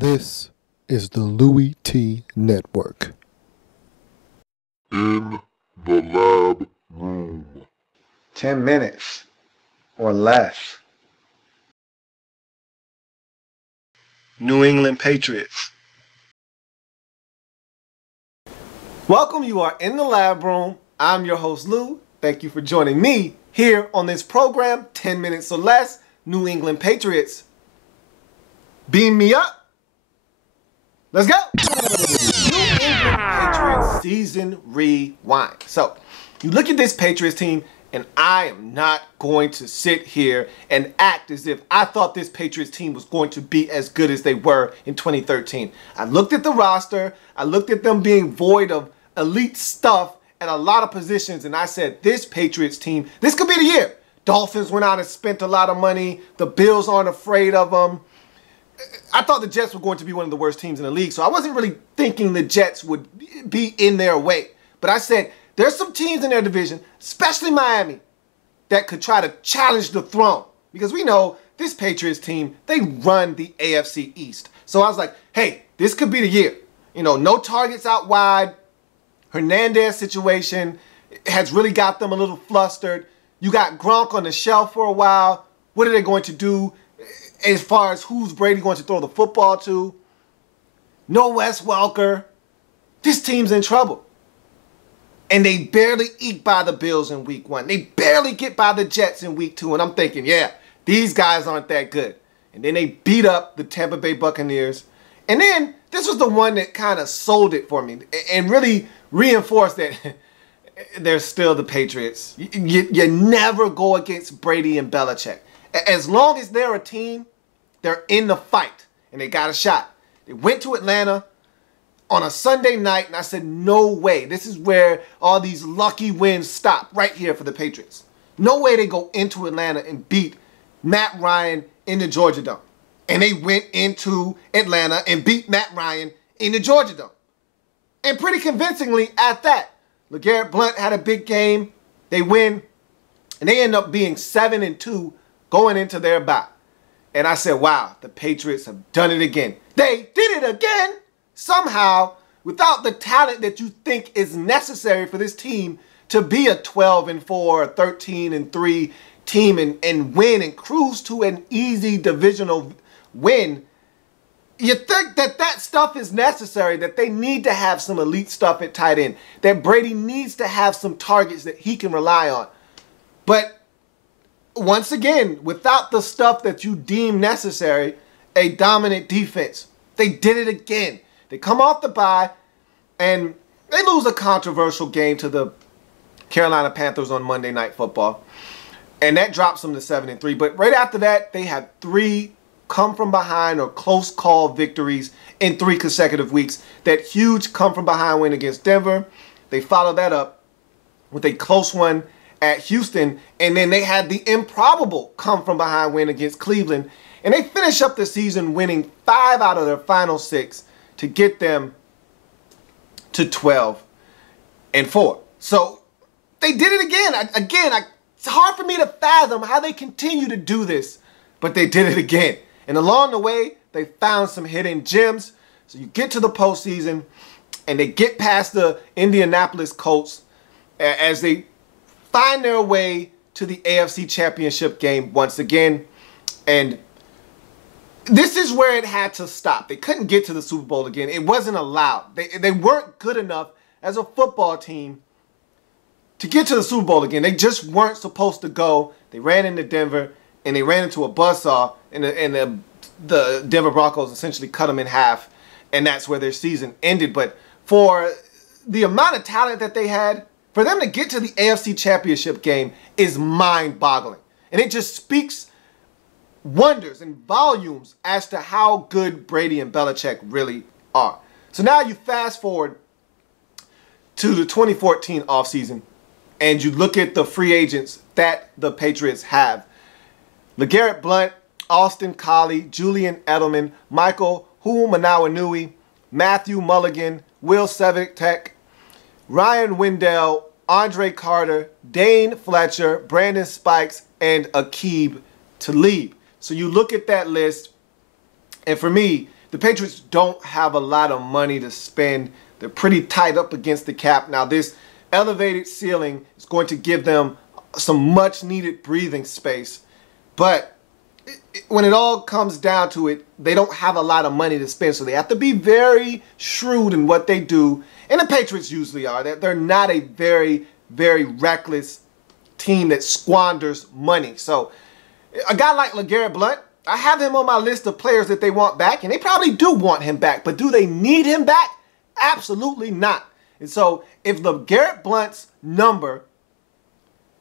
This is the Louie Tee Network. In the lab room. 10 minutes or less. New England Patriots. Welcome, you are in the lab room. I'm your host, Lou. Thank you for joining me here on this program, 10 minutes or less, New England Patriots. Beam me up. Let's go. New England Patriots season rewind. So, you look at this Patriots team, and I am not going to sit here and act as if I thought this Patriots team was going to be as good as they were in 2013. I looked at the roster. I looked at them being void of elite stuff at a lot of positions, and I said, this Patriots team, this could be the year. Dolphins went out and spent a lot of money. The Bills aren't afraid of them. I thought the Jets were going to be one of the worst teams in the league, so I wasn't really thinking the Jets would be in their way. But I said, there's some teams in their division, especially Miami, that could try to challenge the throne. Because we know this Patriots team, they run the AFC East. So I was like, hey, this could be the year. You know, no targets out wide. Hernandez situation has really got them a little flustered. You got Gronk on the shelf for a while. What are they going to do as far as who's Brady going to throw the football to? No Wes Welker. This team's in trouble. And they barely eke by the Bills in week 1. They barely get by the Jets in week 2. And I'm thinking, yeah, these guys aren't that good. And then they beat up the Tampa Bay Buccaneers. And then this was the one that kind of sold it for me and really reinforced that they're still the Patriots. You never go against Brady and Belichick. As long as they're a team, they're in the fight. And they got a shot. They went to Atlanta on a Sunday night, and I said, no way. This is where all these lucky wins stop, right here for the Patriots. No way they go into Atlanta and beat Matt Ryan in the Georgia Dome. And they went into Atlanta and beat Matt Ryan in the Georgia Dome. And pretty convincingly at that. LeGarrette Blount had a big game. They win. And they end up being 7-2 going into their bye. And I said, wow, the Patriots have done it again. They did it again. Somehow, without the talent that you think is necessary for this team to be a 12-4 or 13-3 team and win and cruise to an easy divisional win, you think that that stuff is necessary, that they need to have some elite stuff at tight end, that Brady needs to have some targets that he can rely on. But once again, without the stuff that you deem necessary, a dominant defense, they did it again. They come off the bye, and they lose a controversial game to the Carolina Panthers on Monday Night Football. And that drops them to 7-3. But right after that, they have 3 come-from-behind or close call victories in 3 consecutive weeks. That huge come-from-behind win against Denver. They followed that up with a close one at Houston. And then they had the improbable come-from-behind win against Cleveland. And they finish up the season winning 5 out of their final 6. To get them to 12-4. So they did it again. It's hard for me to fathom how they continue to do this, but they did it again. And along the way, they found some hidden gems. So you get to the postseason, and they get past the Indianapolis Colts as they find their way to the AFC Championship game once again. And this is where it had to stop. They couldn't get to the Super Bowl again. It wasn't allowed. They weren't good enough as a football team to get to the Super Bowl again. They just weren't supposed to go. They ran into Denver, and they ran into a buzzsaw, and the Denver Broncos essentially cut them in half, and that's where their season ended. But for the amount of talent that they had, for them to get to the AFC Championship game is mind-boggling. And it just speaks wonders and volumes as to how good Brady and Belichick really are. So now you fast forward to the 2014 offseason, and you look at the free agents that the Patriots have. LeGarrette Blount, Austin Collie, Julian Edelman, Michael Hoomanawanui, Matthew Mulligan, Will Sevitek, Ryan Wendell, Andre Carter, Dane Fletcher, Brandon Spikes, and Aqib Talib. So you look at that list, and for me, the Patriots don't have a lot of money to spend. They're pretty tight up against the cap. Now, this elevated ceiling is going to give them some much needed breathing space. But when it all comes down to it, they don't have a lot of money to spend. So they have to be very shrewd in what they do. And the Patriots usually are. They're not a very, very reckless team that squanders money. So a guy like LeGarrette Blount, I have him on my list of players that they want back. And they probably do want him back. But do they need him back? Absolutely not. And so if LeGarrette Blount's number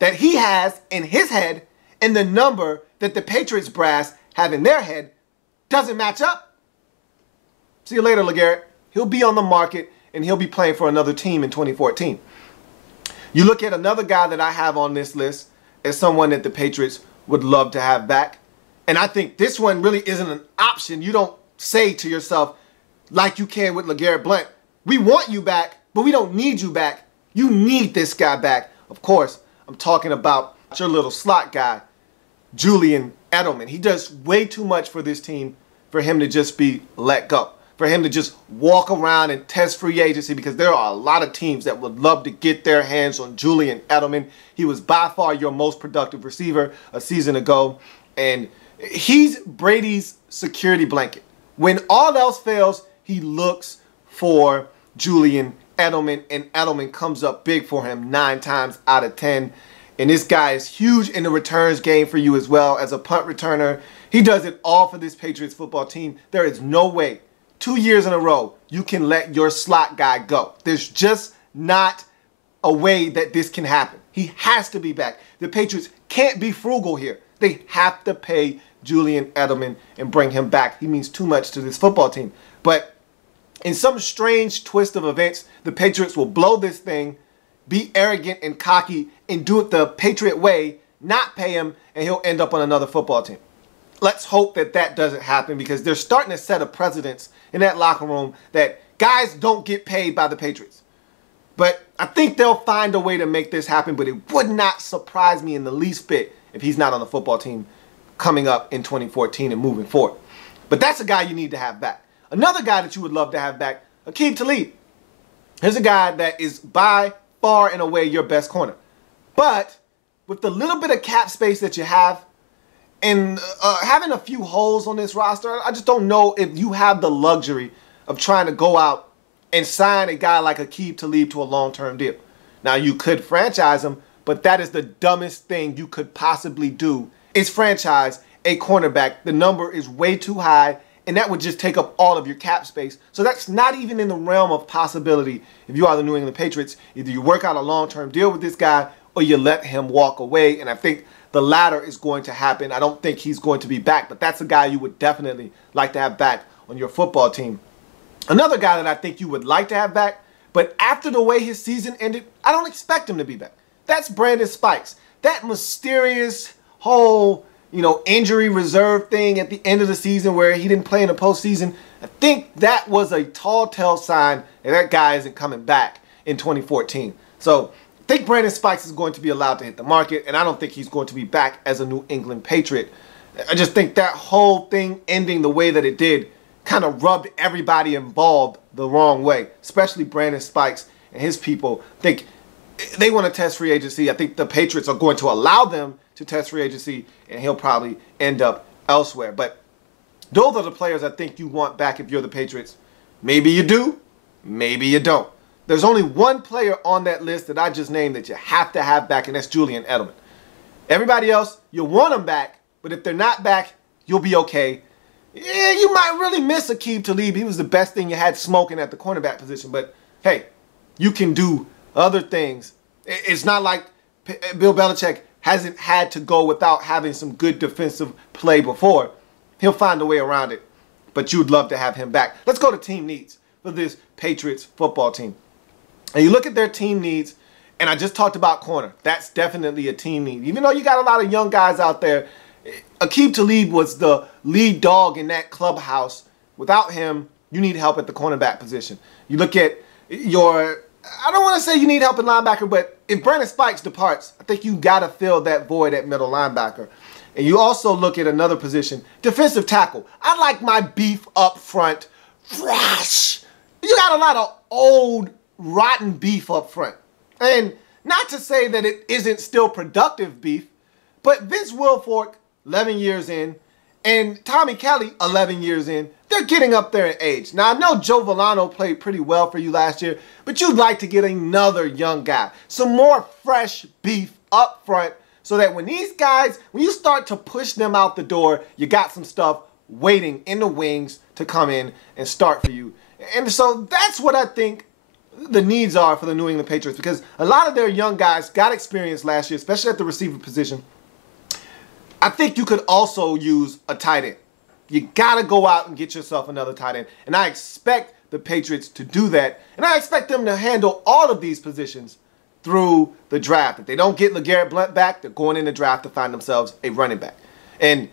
that he has in his head and the number that the Patriots brass have in their head doesn't match up, see you later, LeGarrette. He'll be on the market and he'll be playing for another team in 2014. You look at another guy that I have on this list as someone that the Patriots would love to have back. And I think this one really isn't an option. You don't say to yourself, like you can with LeGarrette Blount, we want you back, but we don't need you back. You need this guy back. Of course, I'm talking about your little slot guy, Julian Edelman. He does way too much for this team for him to just be let go, for him to just walk around and test free agency, because there are a lot of teams that would love to get their hands on Julian Edelman. He was by far your most productive receiver a season ago, and he's Brady's security blanket. When all else fails, he looks for Julian Edelman, and Edelman comes up big for him 9 times out of 10. And this guy is huge in the returns game for you as well as a punt returner. He does it all for this Patriots football team. There is no way 2 years in a row you can let your slot guy go. There's just not a way that this can happen. He has to be back. The Patriots can't be frugal here. They have to pay Julian Edelman and bring him back. He means too much to this football team. But in some strange twist of events, the Patriots will blow this thing, be arrogant and cocky, and do it the Patriot way, not pay him, and he'll end up on another football team. Let's hope that that doesn't happen, because they're starting to set a precedence in that locker room that guys don't get paid by the Patriots. But I think they'll find a way to make this happen, but it would not surprise me in the least bit if he's not on the football team coming up in 2014 and moving forward. But that's a guy you need to have back. Another guy that you would love to have back, Aqib Talib. Here's a guy that is by far and away your best corner. But with the little bit of cap space that you have and having a few holes on this roster, I just don't know if you have the luxury of trying to go out and sign a guy like Aqib Talib to a long-term deal. Now, you could franchise him, but that is the dumbest thing you could possibly do, is franchise a cornerback. The number is way too high, and that would just take up all of your cap space. So that's not even in the realm of possibility if you are the New England Patriots. Either you work out a long-term deal with this guy or you let him walk away. And I think the latter is going to happen. I don't think he's going to be back, but that's a guy you would definitely like to have back on your football team. Another guy that I think you would like to have back, but after the way his season ended, I don't expect him to be back. That's Brandon Spikes. That mysterious whole injury reserve thing at the end of the season where he didn't play in the postseason. I think that was a tall tale sign that guy isn't coming back in 2014. So I think Brandon Spikes is going to be allowed to hit the market, and I don't think he's going to be back as a New England Patriot. I just think that whole thing ending the way that it did kind of rubbed everybody involved the wrong way, especially Brandon Spikes and his people. I think they want to test free agency. I think the Patriots are going to allow them to test free agency, and he'll probably end up elsewhere. But those are the players I think you want back if you're the Patriots. Maybe you do, maybe you don't. There's only one player on that list that I just named that you have to have back, and that's Julian Edelman. Everybody else, you want them back, but if they're not back, you'll be okay. Yeah, you might really miss Aqib Talib. He was the best thing you had smoking at the cornerback position. But, hey, you can do other things. It's not like Bill Belichick hasn't had to go without having some good defensive play before. He'll find a way around it. But you'd love to have him back. Let's go to team needs for this Patriots football team. And you look at their team needs, and I just talked about corner. That's definitely a team need. Even though you got a lot of young guys out there, Aqib Talib was the lead dog in that clubhouse. Without him, you need help at the cornerback position. You look at your, I don't want to say you need help in linebacker, but if Brandon Spikes departs, I think you got to fill that void at middle linebacker. And you also look at another position, defensive tackle. I like my beef up front fresh. You got a lot of old, rotten beef up front. And not to say that it isn't still productive beef, but Vince Wilfork, 11 years in, and Tommy Kelly, 11 years in, they're getting up there in age. Now, I know Joe Villano played pretty well for you last year, but you'd like to get another young guy. Some more fresh beef up front so that when these guys, when you start to push them out the door, you got some stuff waiting in the wings to come in and start for you. And so that's what I think the needs are for the New England Patriots, because a lot of their young guys got experience last year, especially at the receiver position. I think you could also use a tight end. You got to go out and get yourself another tight end. And I expect the Patriots to do that. And I expect them to handle all of these positions through the draft. If they don't get LeGarrette Blount back, they're going in the draft to find themselves a running back. And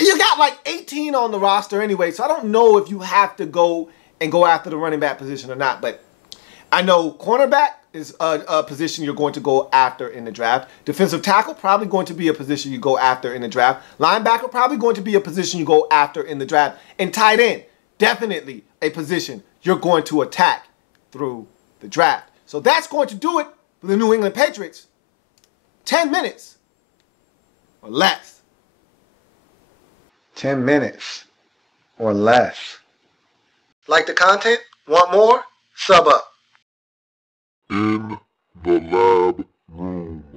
you got like 18 on the roster anyway, so I don't know if you have to go after the running back position or not. But I know cornerback is a position you're going to go after in the draft. Defensive tackle, probably going to be a position you go after in the draft. Linebacker, probably going to be a position you go after in the draft. And tight end, definitely a position you're going to attack through the draft. So that's going to do it for the New England Patriots. 10 minutes or less. 10 minutes or less. Like the content? Want more? Sub up. In the lab room.